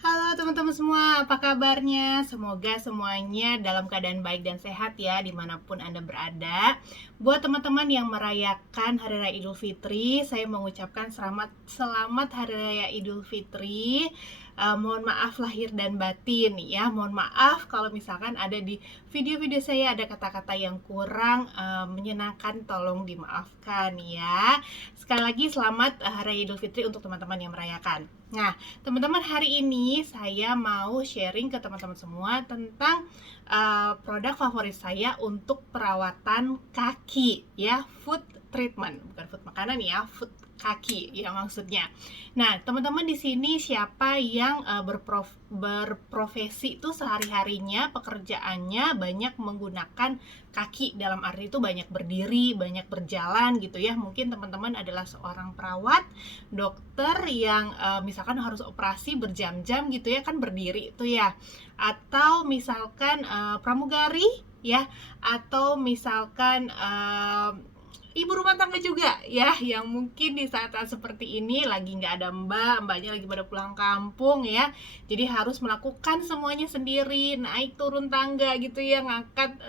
Halo teman-teman semua, apa kabarnya? Semoga semuanya dalam keadaan baik dan sehat ya, dimanapun Anda berada. Buat teman-teman yang merayakan Hari Raya Idul Fitri, saya mengucapkan selamat Hari Raya Idul Fitri. Mohon maaf lahir dan batin ya, mohon maaf kalau misalkan ada di video-video saya ada kata-kata yang kurang menyenangkan, tolong dimaafkan ya. Sekali lagi selamat Hari Raya Idul Fitri untuk teman-teman yang merayakan. Nah, teman-teman, hari ini saya mau sharing ke teman-teman semua tentang produk favorit saya untuk perawatan kaki ya, foot treatment, bukan food makanan ya, foot kaki ya maksudnya. Nah, teman-teman di sini siapa yang berprofesi itu sehari-harinya pekerjaannya banyak menggunakan kaki, dalam arti itu banyak berdiri, banyak berjalan gitu ya. Mungkin teman-teman adalah seorang perawat, dokter yang misalkan harus operasi berjam-jam gitu ya, kan berdiri itu ya. Atau misalkan pramugari ya, atau misalkan ibu rumah tangga juga ya, yang mungkin di saat-saat seperti ini lagi nggak ada mbaknya lagi pada pulang kampung ya, jadi harus melakukan semuanya sendiri, naik turun tangga gitu ya, ngangkat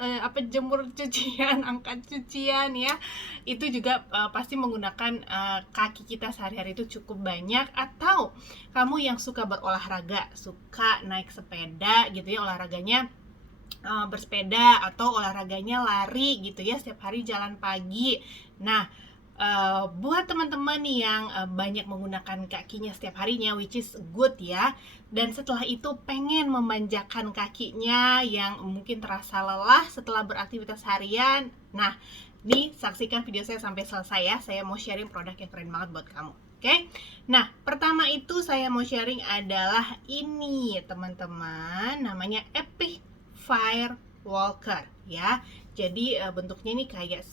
jemur cucian, angkat cucian ya, itu juga pasti menggunakan kaki kita sehari-hari itu cukup banyak. Atau kamu yang suka berolahraga, suka naik sepeda gitu ya, olahraganya bersepeda atau olahraganya lari gitu ya, setiap hari jalan pagi. Nah, buat teman-teman yang banyak menggunakan kakinya setiap harinya, which is good ya, dan setelah itu pengen memanjakan kakinya yang mungkin terasa lelah setelah beraktivitas harian, nah nih saksikan video saya sampai selesai ya, saya mau sharing produk yang keren banget buat kamu. Oke, nah pertama itu saya mau sharing adalah ini teman-teman, namanya Epic Fire Walker ya. Jadi bentuknya ini kayak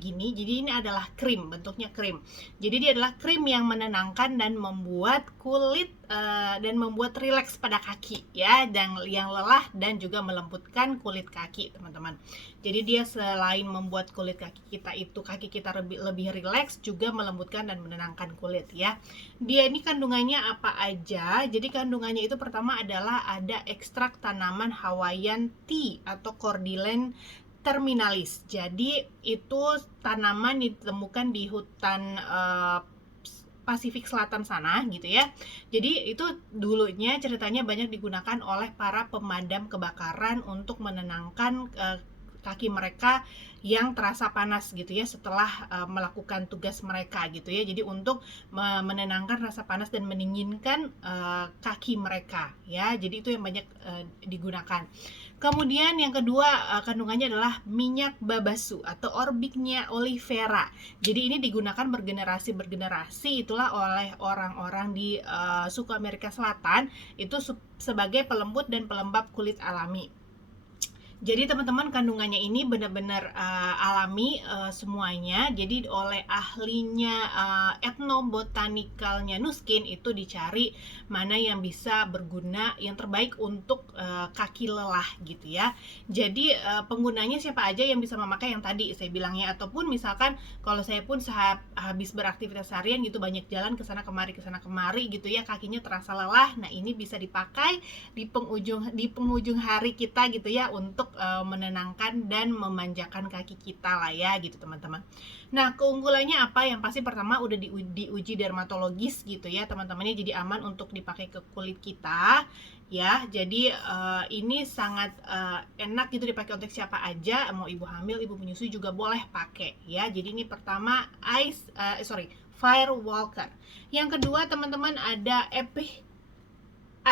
gini. Jadi ini adalah krim, bentuknya krim. Jadi dia adalah krim yang menenangkan dan membuat kulit dan membuat rileks pada kaki ya, dan yang lelah dan juga melembutkan kulit kaki, teman-teman. Jadi dia selain membuat kaki kita lebih rileks, juga melembutkan dan menenangkan kulit ya. Dia ini kandungannya apa aja? Jadi kandungannya itu pertama adalah ada ekstrak tanaman Hawaiian tea atau Cordyceps terminalis. Jadi itu tanaman ditemukan di hutan Pasifik Selatan sana gitu ya. Jadi itu dulunya ceritanya banyak digunakan oleh para pemadam kebakaran untuk menenangkan kaki mereka yang terasa panas gitu ya, setelah melakukan tugas mereka gitu ya. Jadi untuk menenangkan rasa panas dan mendinginkan kaki mereka ya. Jadi itu yang banyak digunakan. Kemudian yang kedua kandungannya adalah minyak babasu atau Orbignia olivera. Jadi ini digunakan bergenerasi, itulah oleh orang-orang di suku Amerika Selatan itu sebagai pelembut dan pelembab kulit alami. Jadi teman-teman, kandungannya ini benar-benar alami semuanya. Jadi oleh ahlinya etnobotanikalnya Nuskin itu dicari mana yang bisa berguna, yang terbaik untuk kaki lelah gitu ya. Jadi penggunanya siapa aja yang bisa memakai yang tadi saya bilangnya, ataupun misalkan kalau saya pun habis beraktivitas harian gitu, banyak jalan ke sana kemari gitu ya, kakinya terasa lelah. Nah, ini bisa dipakai di penghujung hari kita gitu ya, untuk menenangkan dan memanjakan kaki kita lah ya gitu, teman-teman. Nah, keunggulannya apa? Yang pasti pertama udah diuji dermatologis gitu ya, teman-temannya, jadi aman untuk dipakai ke kulit kita ya. Jadi ini sangat enak gitu dipakai untuk siapa aja, mau ibu hamil, ibu menyusui juga boleh pakai ya. Jadi ini pertama Fire Walker. Yang kedua teman-teman ada Epic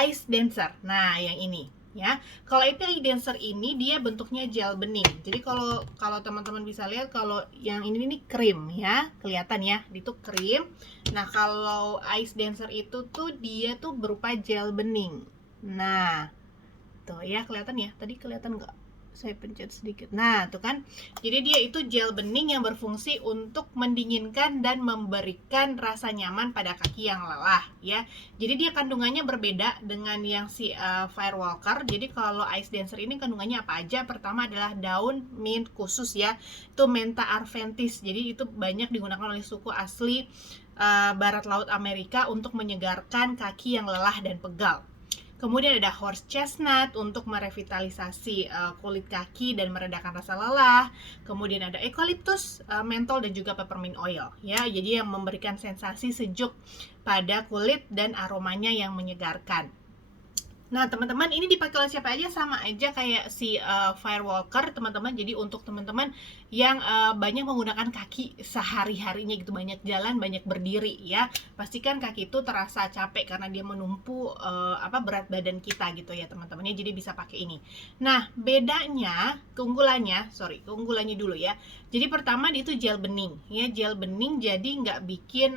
Ice Dancer. Nah, yang ini ya. Kalau Epic Dancer ini dia bentuknya gel bening. Jadi kalau teman-teman bisa lihat, kalau yang ini nih krim ya, kelihatan ya, itu krim. Nah, kalau Ice Dancer itu tuh dia tuh berupa gel bening. Nah, tuh ya, kelihatan ya. Tadi kelihatan nggak? Saya pencet sedikit. Nah, tuh kan. Jadi dia itu gel bening yang berfungsi untuk mendinginkan dan memberikan rasa nyaman pada kaki yang lelah ya. Jadi dia kandungannya berbeda dengan yang si Firewalker. Jadi kalau Ice Dancer ini kandungannya apa aja? Pertama adalah daun mint khusus ya. Itu Mentha arventis. Jadi itu banyak digunakan oleh suku asli barat laut Amerika untuk menyegarkan kaki yang lelah dan pegal. Kemudian ada horse chestnut untuk merevitalisasi kulit kaki dan meredakan rasa lelah. Kemudian ada eucalyptus, mentol dan juga peppermint oil ya. Jadi yang memberikan sensasi sejuk pada kulit dan aromanya yang menyegarkan. Nah, teman-teman, ini dipakai oleh siapa aja? Sama aja kayak si Firewalker, teman-teman. Jadi untuk teman-teman yang banyak menggunakan kaki sehari-harinya gitu, banyak jalan, banyak berdiri ya. Pastikan kaki itu terasa capek karena dia menumpu berat badan kita gitu ya, teman-teman. Jadi bisa pakai ini. Nah, bedanya, keunggulannya dulu ya. Jadi pertama itu gel bening ya, gel bening jadi nggak bikin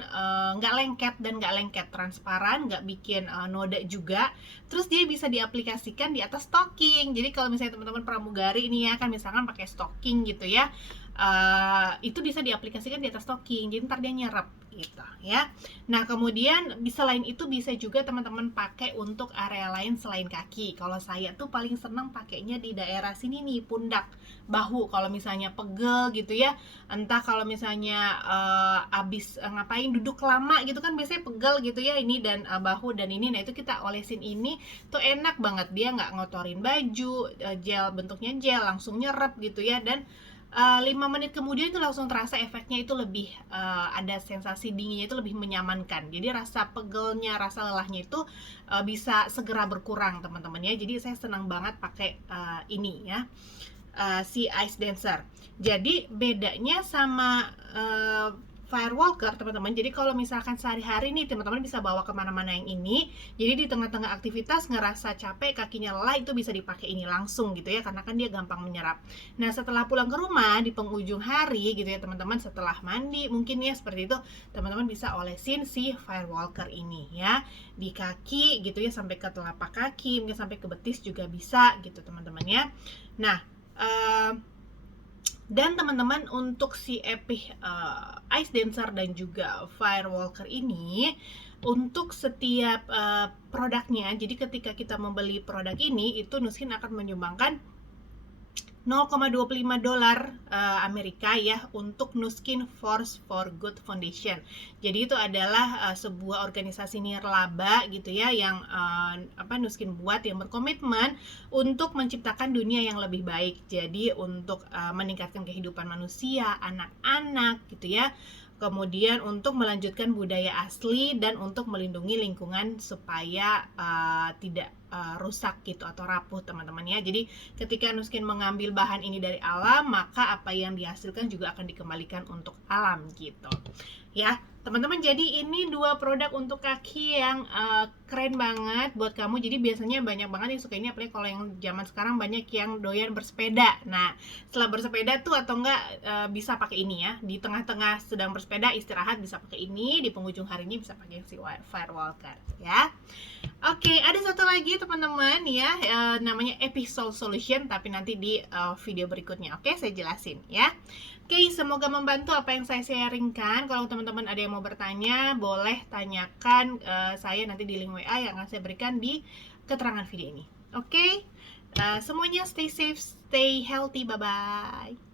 nggak lengket dan nggak lengket, transparan, nggak bikin noda juga. Terus dia bisa diaplikasikan di atas stocking. Jadi kalau misalnya teman-teman pramugari ini ya kan misalkan pakai stocking gitu ya, itu bisa diaplikasikan di atas stocking. Jadi ntar dia nyerap gitu ya. Nah kemudian selain itu bisa juga teman-teman pakai untuk area lain selain kaki. Kalau saya tuh paling senang pakainya di daerah sini nih, pundak, bahu. Kalau misalnya pegel gitu ya, entah kalau misalnya abis ngapain duduk lama gitu kan biasanya pegel gitu ya, ini dan bahu dan ini. Nah itu kita olesin ini tuh enak banget, dia nggak ngotorin baju, gel, bentuknya gel langsung nyerap gitu ya. Dan 5 menit kemudian itu langsung terasa efeknya itu lebih ada sensasi dinginnya itu lebih menyamankan. Jadi rasa pegelnya, rasa lelahnya itu bisa segera berkurang teman-teman ya. Jadi saya senang banget pakai ini ya, si Ice Dancer. Jadi bedanya sama Firewalker teman-teman, jadi kalau misalkan sehari-hari nih teman-teman bisa bawa kemana-mana yang ini. Jadi di tengah-tengah aktivitas ngerasa capek, kakinya lelah, itu bisa dipakai ini langsung gitu ya, karena kan dia gampang menyerap. Nah setelah pulang ke rumah di penghujung hari gitu ya teman-teman, setelah mandi mungkin ya seperti itu, teman-teman bisa olesin si Firewalker ini ya di kaki gitu ya, sampai ke telapak kaki, mungkin sampai ke betis juga bisa gitu teman-teman ya. Nah dan teman-teman untuk si Epic Ice Dancer dan juga Firewalker ini, untuk setiap produknya, jadi ketika kita membeli produk ini, itu Nuskin akan menyumbangkan $0,25 Amerika ya untuk Nuskin Force for Good Foundation. Jadi itu adalah sebuah organisasi nirlaba gitu ya, yang Nuskin buat, yang berkomitmen untuk menciptakan dunia yang lebih baik. Jadi untuk meningkatkan kehidupan manusia, anak-anak gitu ya. Kemudian untuk melanjutkan budaya asli dan untuk melindungi lingkungan supaya tidak rusak gitu atau rapuh teman-teman ya. Jadi ketika Nuskin mengambil bahan ini dari alam, maka apa yang dihasilkan juga akan dikembalikan untuk alam gitu ya teman-teman. Jadi ini 2 produk untuk kaki yang keren banget buat kamu. Jadi biasanya banyak banget yang suka ini, apalagi kalau yang zaman sekarang banyak yang doyan bersepeda. Nah setelah bersepeda tuh atau enggak bisa pakai ini ya, di tengah-tengah sedang bersepeda istirahat bisa pakai ini, di penghujung harinya bisa pakai si Firewalker ya. Oke, ada satu lagi teman-teman ya, namanya Episode Solution, tapi nanti di video berikutnya. Oke, saya jelasin ya. Oke, semoga membantu apa yang saya sharingkan. Kalau teman-teman ada yang mau bertanya, boleh tanyakan saya nanti di link WA yang akan saya berikan di keterangan video ini. Oke, semuanya stay safe, stay healthy, bye-bye.